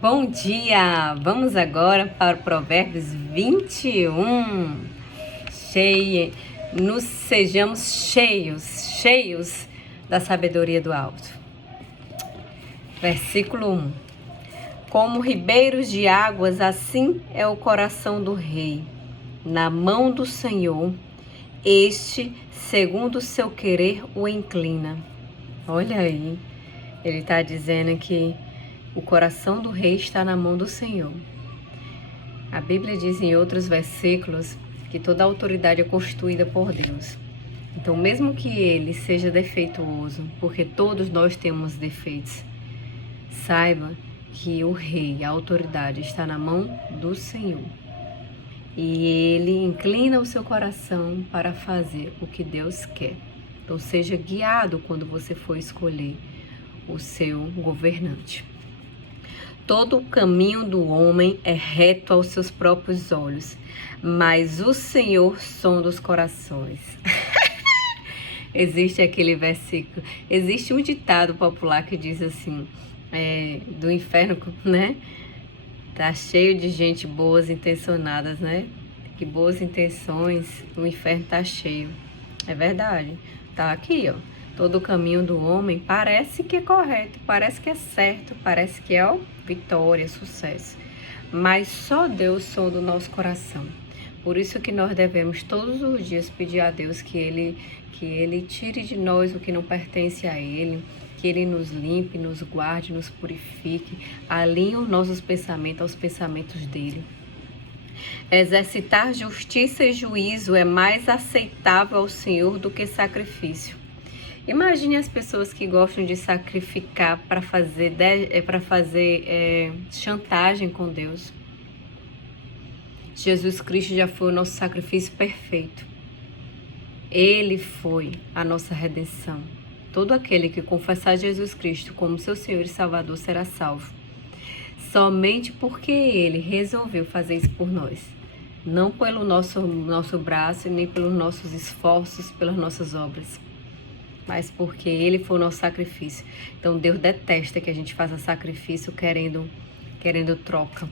Bom dia! Vamos agora para o Provérbios 21. Sejamos cheios da sabedoria do alto. Versículo 1. Como ribeiros de águas, assim é o coração do rei. Na mão do Senhor, este, segundo o seu querer, o inclina. Olha aí, ele está dizendo que o coração do rei está na mão do Senhor. A Bíblia diz em outros versículos que toda autoridade é constituída por Deus. Então, mesmo que ele seja defeituoso, porque todos nós temos defeitos, saiba que o rei, a autoridade, está na mão do Senhor. E ele inclina o seu coração para fazer o que Deus quer. Então, seja guiado quando você for escolher o seu governante. Todo o caminho do homem é reto aos seus próprios olhos, mas o Senhor sonda os corações. Existe aquele versículo, existe um ditado popular que diz assim, do inferno, né? Tá cheio de gente boas intencionadas, né? Que boas intenções, o inferno tá cheio. É verdade. Tá aqui, ó. Todo o caminho do homem parece que é correto, parece que é certo, parece que é vitória, sucesso. Mas só Deus sonda o nosso coração. Por isso que nós devemos todos os dias pedir a Deus que Ele tire de nós o que não pertence a Ele, que Ele nos limpe, nos guarde, nos purifique, alinhe os nossos pensamentos aos pensamentos dEle. Exercitar justiça e juízo é mais aceitável ao Senhor do que sacrifício. Imagine as pessoas que gostam de sacrificar para fazer chantagem com Deus. Jesus Cristo já foi o nosso sacrifício perfeito. Ele foi a nossa redenção. Todo aquele que confessar Jesus Cristo como seu Senhor e Salvador será salvo. Somente porque Ele resolveu fazer isso por nós. Não pelo nosso braço, nem pelos nossos esforços, pelas nossas obras, mas porque Ele foi o nosso sacrifício. Então Deus detesta que a gente faça sacrifício querendo troca.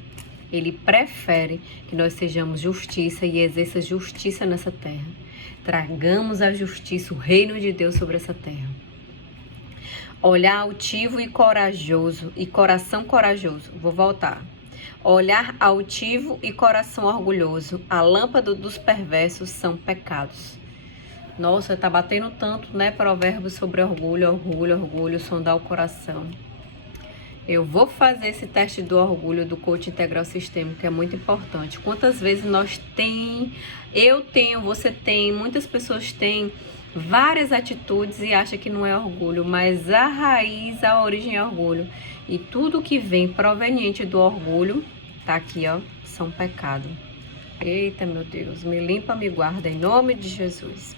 Ele prefere que nós sejamos justiça e exerça justiça nessa terra. Tragamos a justiça, o reino de Deus sobre essa terra. Olhar altivo e corajoso, e coração corajoso. Vou voltar. Olhar altivo e coração orgulhoso. A lâmpada dos perversos são pecados. Nossa, tá batendo tanto, né? Provérbios sobre orgulho, sondar o coração. Eu vou fazer esse teste do orgulho do coach integral sistêmico, que é muito importante. Quantas vezes eu tenho, você tem, muitas pessoas têm várias atitudes e acham que não é orgulho, mas a origem é orgulho. E tudo que vem proveniente do orgulho, tá aqui, ó, são pecado. Eita, meu Deus, me limpa, me guarda, em nome de Jesus.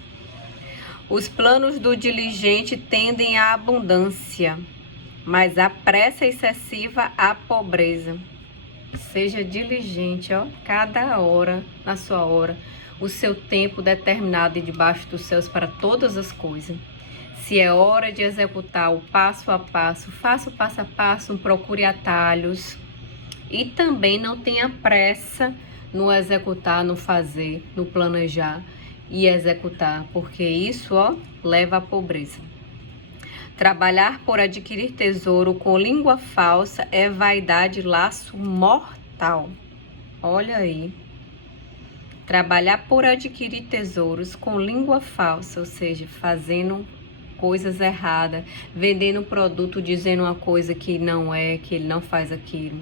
Os planos do diligente tendem à abundância, mas a pressa excessiva à pobreza. Seja diligente, ó, cada hora, na sua hora, o seu tempo determinado e debaixo dos céus para todas as coisas. Se é hora de executar o passo a passo, faça o passo a passo, procure atalhos. E também não tenha pressa no executar, no fazer, no planejar e executar, porque isso, ó, leva à pobreza. Trabalhar por adquirir tesouro com língua falsa é vaidade, laço mortal. Olha aí. Trabalhar por adquirir tesouros com língua falsa, ou seja, fazendo coisas erradas, vendendo produto, dizendo uma coisa que não é, que ele não faz aquilo,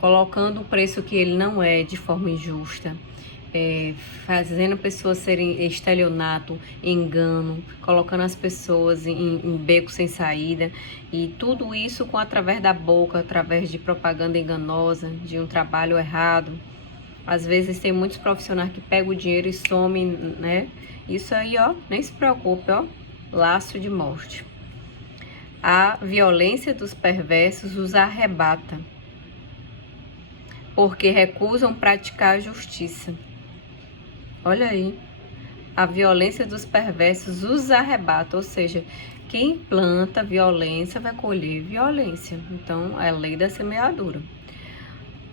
colocando o preço que ele não é de forma injusta. Fazendo pessoas serem estelionato, engano, colocando as pessoas em beco sem saída, e tudo isso através da boca, através de propaganda enganosa, de um trabalho errado. Às vezes tem muitos profissionais que pegam o dinheiro e somem, né? Isso aí, ó, nem se preocupe, ó, laço de morte. A violência dos perversos os arrebata, porque recusam praticar a justiça. Olha aí, a violência dos perversos os arrebata, ou seja, Quem planta violência vai colher violência. Então, é a lei da semeadura.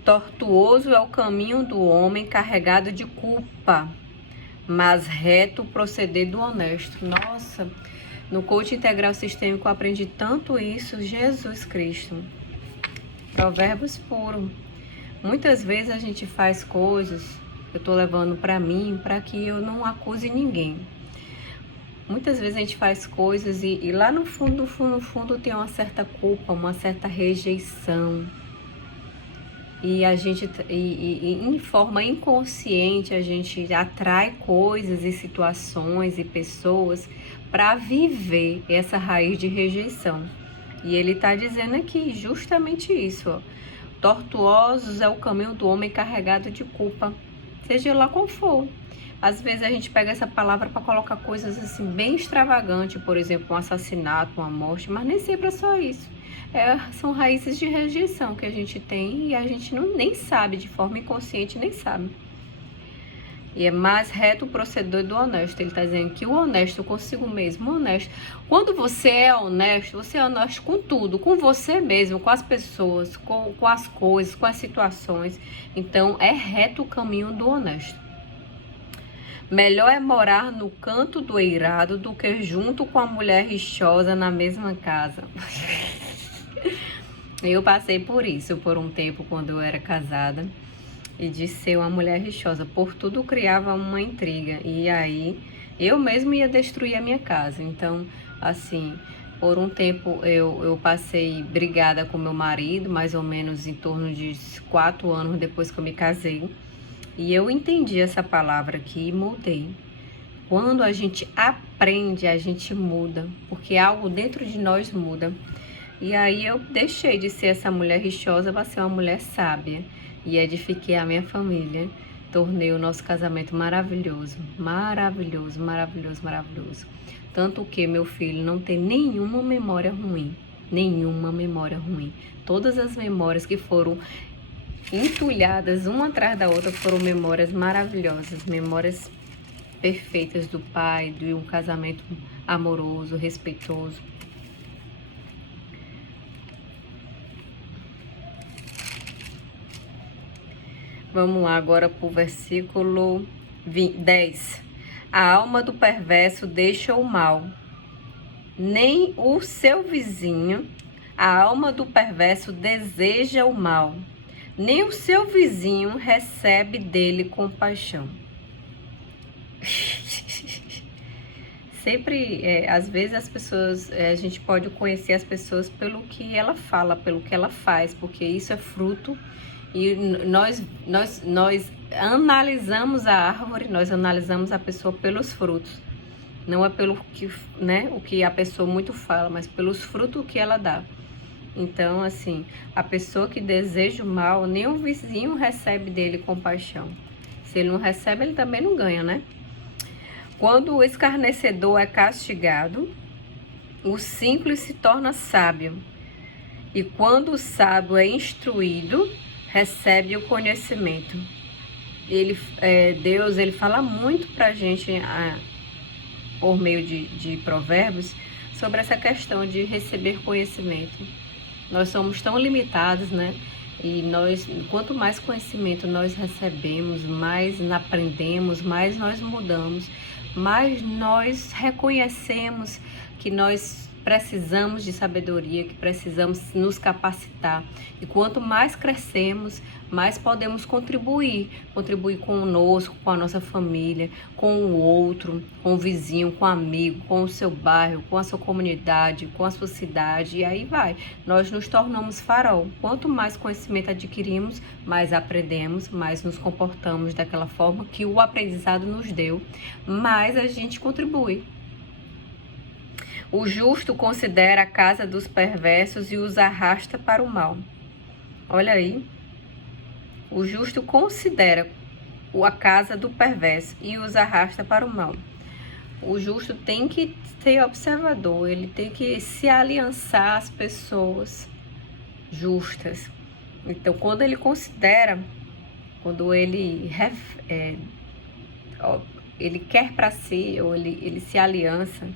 Tortuoso é o caminho do homem carregado de culpa, mas reto o proceder do honesto. Nossa, no coach integral sistêmico eu aprendi tanto isso. Jesus Cristo. Provérbios puro. Muitas vezes a gente faz coisas, eu tô levando para mim, para que eu não acuse ninguém. Muitas vezes a gente faz coisas e lá no fundo, no fundo tem uma certa culpa, uma certa rejeição. E a gente, em forma inconsciente, a gente atrai coisas e situações e pessoas para viver essa raiz de rejeição. E ele está dizendo aqui justamente isso, ó. Tortuosos é o caminho do homem carregado de culpa, seja lá qual for. Às vezes a gente pega essa palavra para colocar coisas assim bem extravagantes, por exemplo, um assassinato, uma morte, mas nem sempre é só isso. São raízes de rejeição que a gente tem e a gente nem sabe, de forma inconsciente, nem sabe. E é mais reto o proceder do honesto. Ele está dizendo que o honesto consigo mesmo, honesto. Quando você é honesto com tudo, com você mesmo, com as pessoas, com as coisas, com as situações. Então, é reto o caminho do honesto. Melhor é morar no canto do eirado do que junto com a mulher rixosa na mesma casa. Eu passei por isso por um tempo quando eu era casada e de ser uma mulher rixosa. Por tudo criava uma intriga e aí eu mesma ia destruir a minha casa. Então, assim, por um tempo eu passei brigada com meu marido, mais ou menos em torno de 4 anos depois que eu me casei. E eu entendi essa palavra aqui e mudei. Quando a gente aprende, a gente muda, porque algo dentro de nós muda. E aí eu deixei de ser essa mulher rixosa para ser uma mulher sábia. E edifiquei a minha família. Tornei o nosso casamento maravilhoso. Maravilhoso, maravilhoso, maravilhoso. Tanto que meu filho não tem nenhuma memória ruim. Nenhuma memória ruim. Todas as memórias que foram entulhadas uma atrás da outra foram memórias maravilhosas. Memórias perfeitas do pai, de um casamento amoroso, respeitoso. Vamos lá agora para o versículo 10. A alma do perverso deixa o mal, nem o seu vizinho. A alma do perverso deseja o mal, nem o seu vizinho recebe dele compaixão. Sempre, às vezes as pessoas, a gente pode conhecer as pessoas pelo que ela fala, pelo que ela faz, porque isso é fruto. E nós analisamos a árvore, nós analisamos a pessoa pelos frutos. Não é pelo que, né, o que a pessoa muito fala, mas pelos frutos que ela dá. Então, assim, a pessoa que deseja o mal, nem o vizinho recebe dele compaixão. Se ele não recebe, ele também não ganha, né? Quando o escarnecedor é castigado, o simples se torna sábio. E quando o sábio é instruído, recebe o conhecimento. Deus, ele fala muito pra gente, por meio de provérbios, sobre essa questão de receber conhecimento. Nós somos tão limitados, né? E quanto mais conhecimento nós recebemos, mais aprendemos, mais nós mudamos, mais nós reconhecemos que nós precisamos de sabedoria, que precisamos nos capacitar. E quanto mais crescemos, mais podemos contribuir conosco, com a nossa família, com o outro, com o vizinho, com o amigo, com o seu bairro, com a sua comunidade, com a sua cidade, e aí vai. Nós nos tornamos farol. Quanto mais conhecimento adquirimos, mais aprendemos, mais nos comportamos daquela forma que o aprendizado nos deu, mais a gente contribui. O justo considera a casa dos perversos e os arrasta para o mal. Olha aí. O justo considera a casa do perverso e os arrasta para o mal. O justo tem que ser observador, ele tem que se aliançar às pessoas justas. Então, quando ele considera, quando ele quer para si, ou ele se aliança,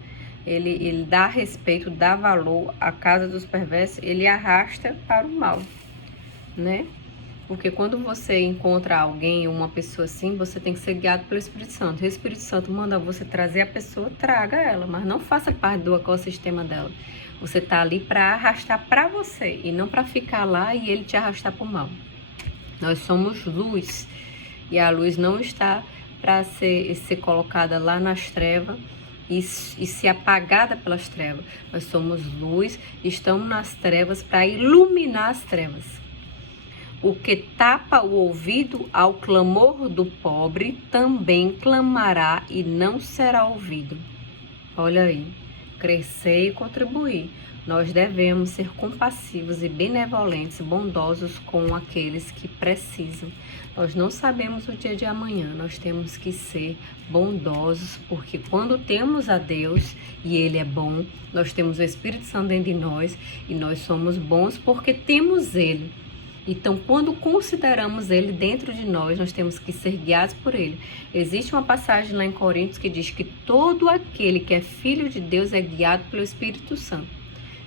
ele dá respeito, dá valor à casa dos perversos, ele arrasta para o mal, né? Porque quando você encontra alguém, uma pessoa assim, você tem que ser guiado pelo Espírito Santo. O Espírito Santo manda você trazer a pessoa, traga ela, mas não faça parte do ecossistema dela. Você tá ali para arrastar para você e não para ficar lá e ele te arrastar para o mal. Nós somos luz e a luz não está para ser colocada lá nas trevas e ser apagada pelas trevas. Nós somos luz, estamos nas trevas para iluminar as trevas. O que tapa o ouvido ao clamor do pobre também clamará e não será ouvido. Olha aí, crescer e contribuir. Nós devemos ser compassivos e benevolentes, bondosos com aqueles que precisam. Nós não sabemos o dia de amanhã, nós temos que ser bondosos, porque quando temos a Deus e Ele é bom, nós temos o Espírito Santo dentro de nós e nós somos bons porque temos Ele. Então, quando consideramos Ele dentro de nós, nós temos que ser guiados por Ele. Existe uma passagem lá em Coríntios que diz que todo aquele que é filho de Deus é guiado pelo Espírito Santo.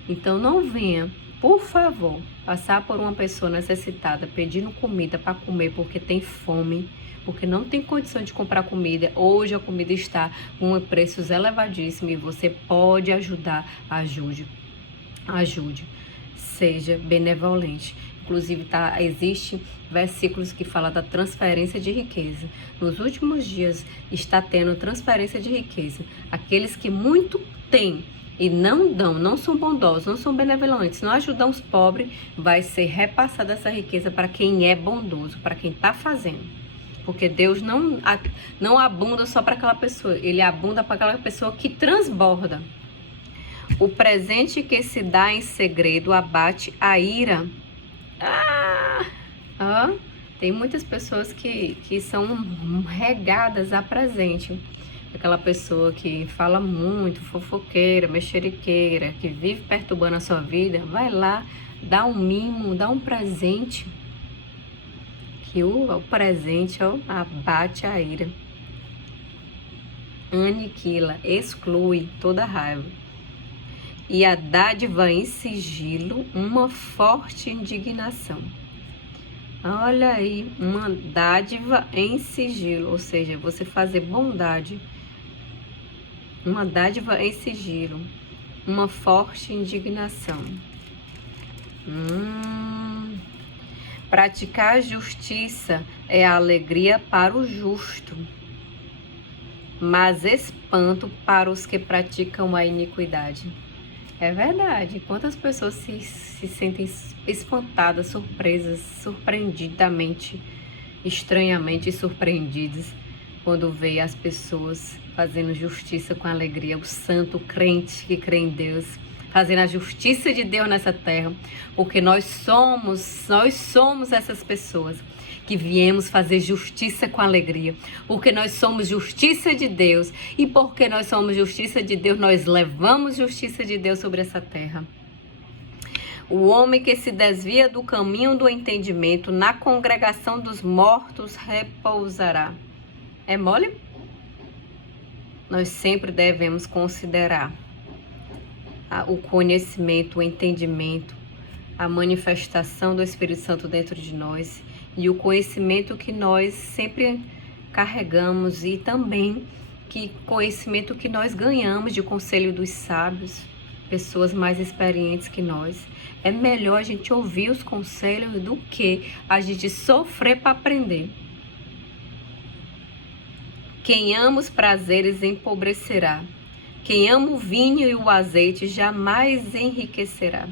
Então, não venha, por favor, passar por uma pessoa necessitada pedindo comida para comer porque tem fome, porque não tem condição de comprar comida. Hoje a comida está com preços elevadíssimos e você pode ajudar. Ajude. Seja benevolente. Inclusive, existe versículos que falam da transferência de riqueza. Nos últimos dias está tendo transferência de riqueza. Aqueles que muito têm e não dão, não são bondosos, não são benevolentes, não ajudam os pobres, vai ser repassada essa riqueza para quem é bondoso, para quem está fazendo. Porque Deus não abunda só para aquela pessoa, Ele abunda para aquela pessoa que transborda. O presente que se dá em segredo abate a ira. Tem muitas pessoas que são regadas a presente. Aquela pessoa que fala muito, fofoqueira, mexeriqueira, que vive perturbando a sua vida, vai lá, dá um mimo, dá um presente. Que o presente abate a ira. Aniquila, exclui toda raiva. E a dádiva em sigilo, uma forte indignação. Olha aí, uma dádiva em sigilo, ou seja, você fazer bondade. Uma dádiva em sigilo, uma forte indignação. Praticar a justiça é a alegria para o justo, mas espanto para os que praticam a iniquidade. É verdade. Quantas pessoas se sentem espantadas, surpresas, surpreendidamente, estranhamente surpreendidas quando vê as pessoas fazendo justiça com alegria, o santo crente que crê em Deus, fazendo a justiça de Deus nessa terra, porque nós somos essas pessoas que viemos fazer justiça com alegria, porque nós somos justiça de Deus, e porque nós somos justiça de Deus, nós levamos justiça de Deus sobre essa terra. O homem que se desvia do caminho do entendimento, na congregação dos mortos repousará. É mole? Nós sempre devemos considerar o conhecimento, o entendimento, a manifestação do Espírito Santo dentro de nós e o conhecimento que nós sempre carregamos e também conhecimento que nós ganhamos de conselho dos sábios, pessoas mais experientes que nós. É melhor a gente ouvir os conselhos do que a gente sofrer para aprender. Quem ama os prazeres empobrecerá. Quem ama o vinho e o azeite jamais enriquecerá.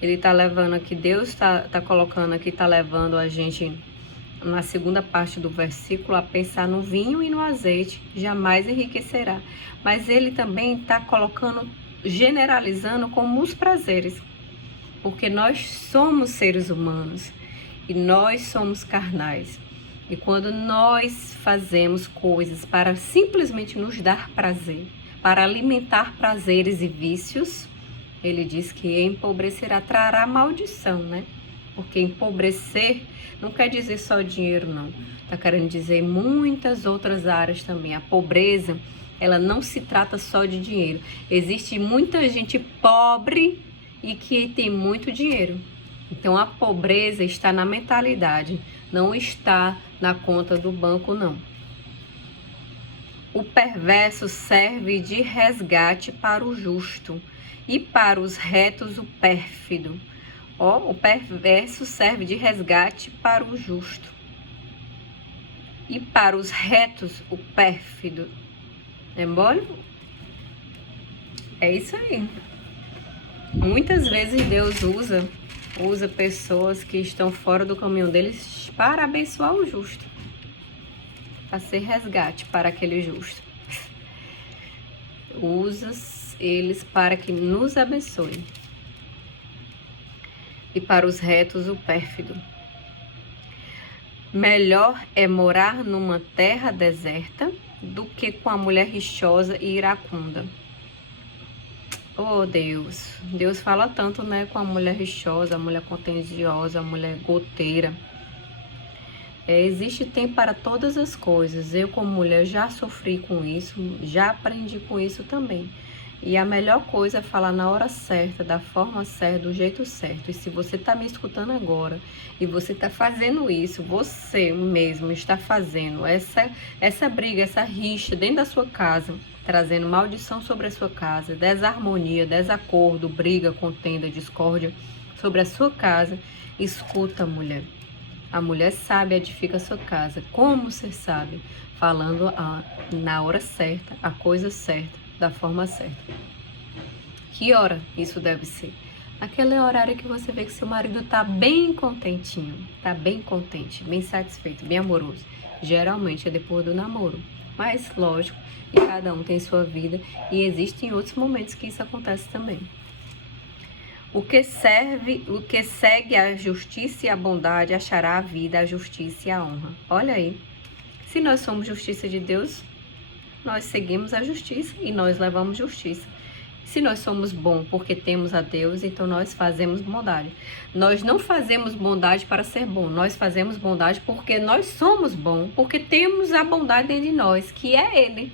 Ele está levando aqui, Deus está colocando aqui, está levando a gente, na segunda parte do versículo, a pensar no vinho e no azeite, jamais enriquecerá. Mas ele também está colocando, generalizando como os prazeres. Porque nós somos seres humanos e nós somos carnais. E quando nós fazemos coisas para simplesmente nos dar prazer, para alimentar prazeres e vícios, ele diz que empobrecerá, trará maldição, né? Porque empobrecer não quer dizer só dinheiro, não. Está querendo dizer muitas outras áreas também. A pobreza ela não se trata só de dinheiro. Existe muita gente pobre e que tem muito dinheiro. Então a pobreza está na mentalidade, não está na conta do banco, não. O perverso serve de resgate para o justo, e para os retos o pérfido. O perverso serve de resgate para o justo, e para os retos o pérfido. Embora? É isso aí. Muitas vezes Deus usa pessoas que estão fora do caminho deles para abençoar o justo, para ser resgate para aquele justo. Usa eles para que nos abençoem. E para os retos o pérfido. Melhor é morar numa terra deserta do que com a mulher rixosa e iracunda. Oh Deus, Deus fala tanto, né, com a mulher rixosa, a mulher contenciosa, a mulher goteira. Existe tempo para todas as coisas. Eu, como mulher, já sofri com isso, já aprendi com isso também. E a melhor coisa é falar na hora certa, da forma certa, do jeito certo. E se você está me escutando agora e você está fazendo isso, você mesmo está fazendo essa briga, essa rixa dentro da sua casa, trazendo maldição sobre a sua casa, desarmonia, desacordo, briga, contenda, discórdia sobre a sua casa, escuta, mulher. A mulher sábia edifica a sua casa. Como você sabe? Falando na hora certa, a coisa certa, da forma certa. Que hora isso deve ser? Aquele horário que você vê que seu marido tá bem contentinho, tá bem contente, bem satisfeito, bem amoroso. Geralmente é depois do namoro. Mas, lógico, que cada um tem sua vida e existem outros momentos que isso acontece também. O que segue a justiça e a bondade achará a vida, a justiça e a honra. Olha aí, se nós somos justiça de Deus, nós seguimos a justiça e nós levamos justiça. Se nós somos bons porque temos a Deus, então nós fazemos bondade. Nós não fazemos bondade para ser bom, nós fazemos bondade porque nós somos bons, porque temos a bondade dentro de nós, que é Ele,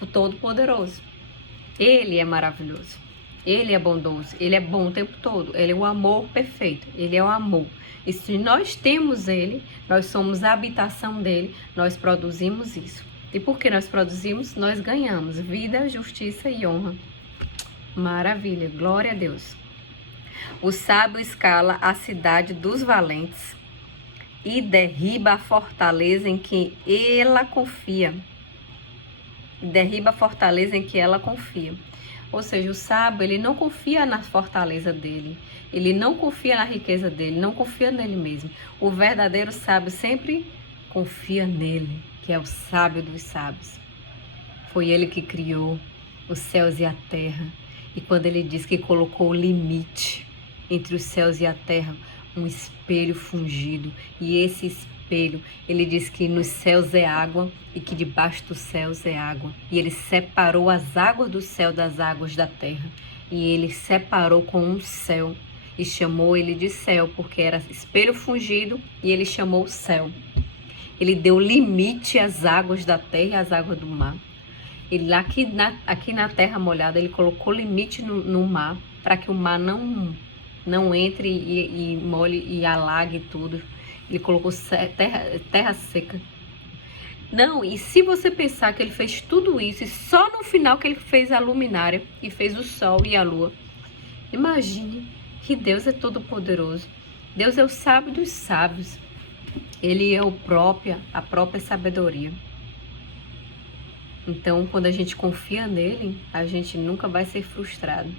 o Todo-Poderoso. Ele é maravilhoso. Ele é bondoso, Ele é bom o tempo todo, Ele é o amor perfeito, Ele é o amor. E se nós temos Ele, nós somos a habitação dEle, nós produzimos isso. E porque nós produzimos, nós ganhamos vida, justiça e honra. Maravilha, glória a Deus. O sábio escala a cidade dos valentes e derriba a fortaleza em que ela confia. Derriba a fortaleza em que ela confia. Ou seja, o sábio, ele não confia na fortaleza dele, ele não confia na riqueza dele, não confia nele mesmo. O verdadeiro sábio sempre confia nele, que é o sábio dos sábios. Foi ele que criou os céus e a terra. E quando ele diz que colocou o limite entre os céus e a terra, um espelho fungido, e esse espelho, ele diz que nos céus é água e que debaixo dos céus é água. E ele separou as águas do céu das águas da terra. E ele separou com um céu e chamou ele de céu, porque era espelho fungido e ele chamou o céu. Ele deu limite às águas da terra e às águas do mar. Ele aqui na terra molhada, ele colocou limite no mar, para que o mar não entre e molhe e alague tudo. Ele colocou terra seca. Não, e se você pensar que ele fez tudo isso e só no final que ele fez a luminária e fez o sol e a lua, imagine que Deus é todo poderoso. Deus é o sábio dos sábios. Ele é a própria sabedoria. Então, quando a gente confia nele, a gente nunca vai ser frustrado.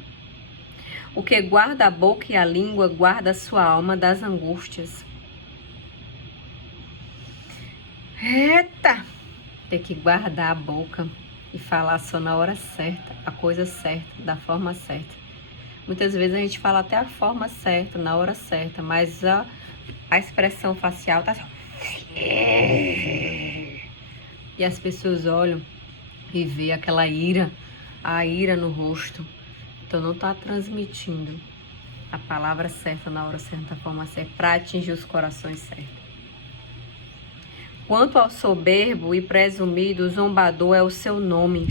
O que guarda a boca e a língua, guarda a sua alma das angústias. Eita! Tem que guardar a boca e falar só na hora certa, a coisa certa, da forma certa. Muitas vezes a gente fala até a forma certa, na hora certa, mas a expressão facial tá... E as pessoas olham e vê aquela ira, a ira no rosto. Então não está transmitindo a palavra certa na hora certa, da forma certa, para atingir os corações certos. Quanto ao soberbo e presumido, zombador é o seu nome.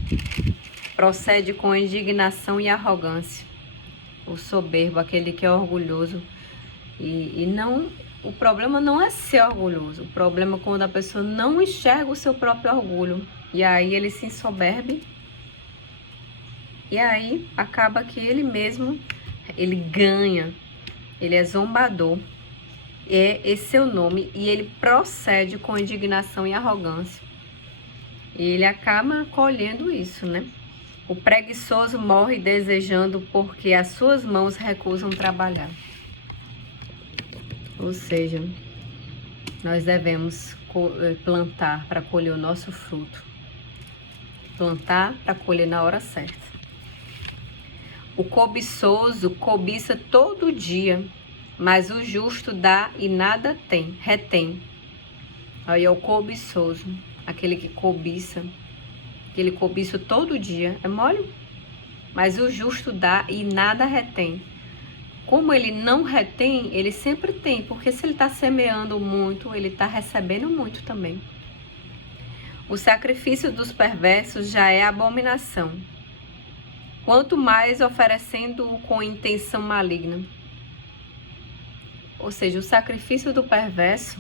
Procede com indignação e arrogância. O soberbo, aquele que é orgulhoso. E não, o problema não é ser orgulhoso. O problema é quando a pessoa não enxerga o seu próprio orgulho. E aí ele se ensoberbe. E aí acaba que ele mesmo, ele ganha. Ele é zombador. É esse seu nome, e ele procede com indignação e arrogância. E ele acaba colhendo isso, né? O preguiçoso morre desejando porque as suas mãos recusam trabalhar. Ou seja, nós devemos plantar para colher o nosso fruto. Plantar para colher na hora certa. O cobiçoso cobiça todo dia, mas o justo dá e nada retém. Aí é o cobiçoso, aquele que cobiça, aquele cobiça todo dia, é mole? Mas o justo dá e nada retém. Como ele não retém, ele sempre tem, porque se ele está semeando muito, ele está recebendo muito também. O sacrifício dos perversos já é abominação, quanto mais oferecendo-o com intenção maligna. Ou seja, o sacrifício do perverso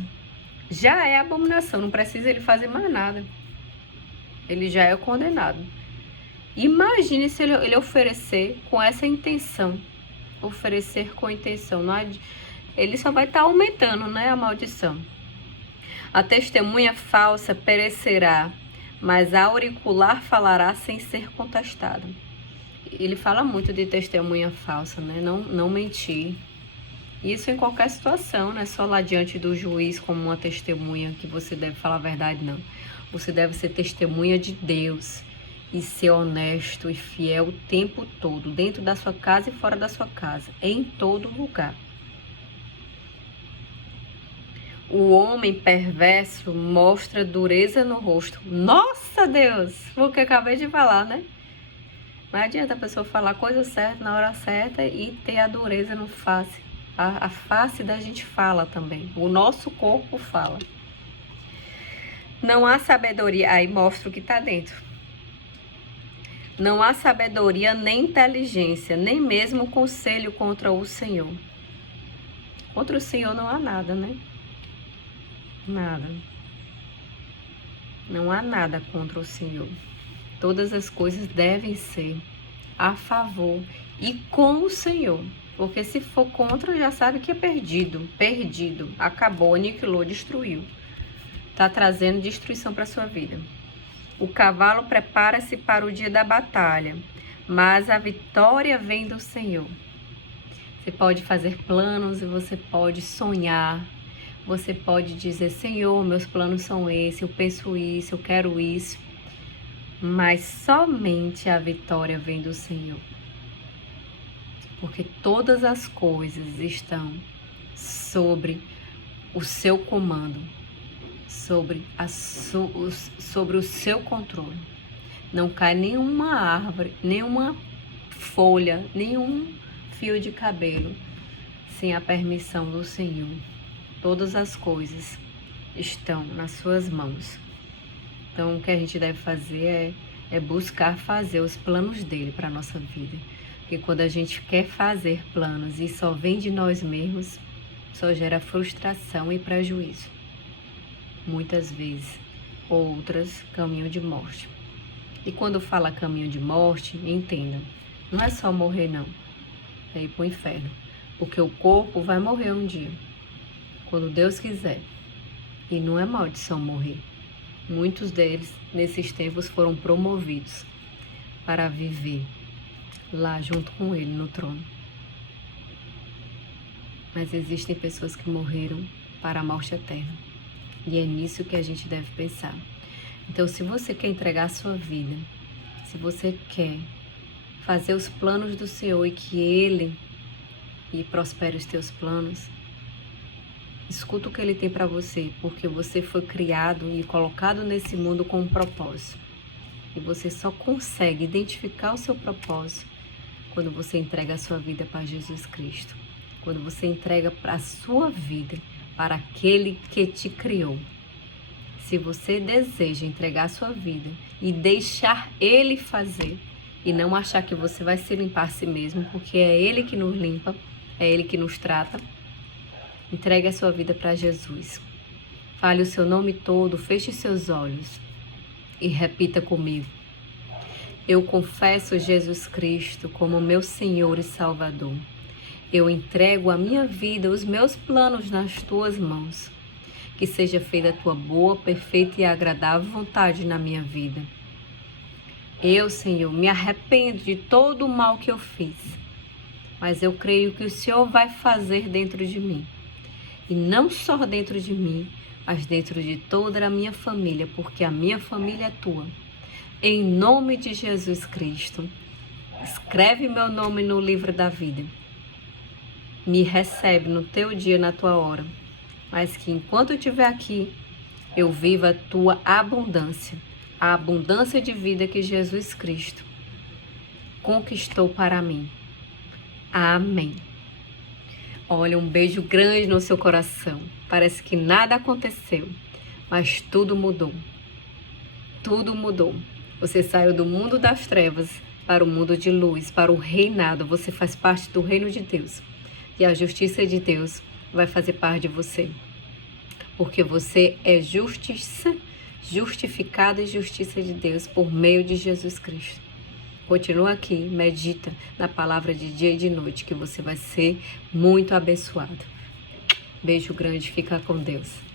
já é abominação, não precisa ele fazer mais nada. Ele já é condenado. Imagine se ele oferecer com essa intenção. Oferecer com intenção. Ele só vai estar aumentando, né, a maldição. A testemunha falsa perecerá, mas a auricular falará sem ser contestada. Ele fala muito de testemunha falsa, né? Não mentir. Isso em qualquer situação, não é só lá diante do juiz como uma testemunha que você deve falar a verdade, não. Você deve ser testemunha de Deus e ser honesto e fiel o tempo todo, dentro da sua casa e fora da sua casa, em todo lugar. O homem perverso mostra dureza no rosto. Nossa Deus! Foi o que eu acabei de falar, né? Não adianta a pessoa falar a coisa certa na hora certa e ter a dureza no face. A face da gente fala também. O nosso corpo fala. Não há sabedoria. Aí mostra o que está dentro. Não há sabedoria nem inteligência, nem mesmo conselho contra o Senhor. Contra o Senhor não há nada, né? Nada. Não há nada contra o Senhor. Todas as coisas devem ser a favor e com o Senhor. Porque se for contra, já sabe que é perdido. Perdido. Acabou, aniquilou, destruiu. Está trazendo destruição para sua vida. O cavalo prepara-se para o dia da batalha, mas a vitória vem do Senhor. Você pode fazer planos e você pode sonhar. Você pode dizer, Senhor, meus planos são esses, eu penso isso, eu quero isso. Mas somente a vitória vem do Senhor. Porque todas as coisas estão sobre o seu comando, sobre o seu controle. Não cai nenhuma árvore, nenhuma folha, nenhum fio de cabelo sem a permissão do Senhor. Todas as coisas estão nas suas mãos. Então, o que a gente deve fazer é buscar fazer os planos dele para a nossa vida. Porque quando a gente quer fazer planos e só vem de nós mesmos, só gera frustração e prejuízo. Muitas vezes, outras, caminho de morte. E quando fala caminho de morte, entenda, não é só morrer não, é ir para o inferno. Porque o corpo vai morrer um dia, quando Deus quiser. E não é maldição morrer. Muitos deles, nesses tempos, foram promovidos para viver lá junto com ele no trono. Mas existem pessoas que morreram para a morte eterna. E é nisso que a gente deve pensar. Então, se você quer entregar a sua vida, se você quer fazer os planos do Senhor e que Ele prospere os teus planos, escuta o que Ele tem para você, porque você foi criado e colocado nesse mundo com um propósito. E você só consegue identificar o seu propósito quando você entrega a sua vida para Jesus Cristo. Quando você entrega a sua vida para aquele que te criou. Se você deseja entregar sua vida e deixar Ele fazer, e não achar que você vai se limpar a si mesmo, porque é Ele que nos limpa, é Ele que nos trata, entregue a sua vida para Jesus. Fale o seu nome todo, feche seus olhos e repita comigo. Eu confesso Jesus Cristo como meu Senhor e Salvador. Eu entrego a minha vida, os meus planos nas tuas mãos. Que seja feita a tua boa, perfeita e agradável vontade na minha vida. Eu, Senhor, me arrependo de todo o mal que eu fiz, mas eu creio que o Senhor vai fazer dentro de mim. E não só dentro de mim, mas dentro de toda a minha família, porque a minha família é tua. Em nome de Jesus Cristo, escreve meu nome no livro da vida. Me recebe no teu dia, na tua hora, mas que enquanto eu estiver aqui, eu viva a tua abundância, a abundância de vida que Jesus Cristo conquistou para mim. Amém. Olha, um beijo grande no seu coração. Parece que nada aconteceu, mas tudo mudou. Tudo mudou. Você saiu do mundo das trevas para o mundo de luz, para o reinado. Você faz parte do reino de Deus. E a justiça de Deus vai fazer parte de você. Porque você é justificado em justiça de Deus por meio de Jesus Cristo. Continua aqui, medita na palavra de dia e de noite, que você vai ser muito abençoado. Beijo grande, fica com Deus.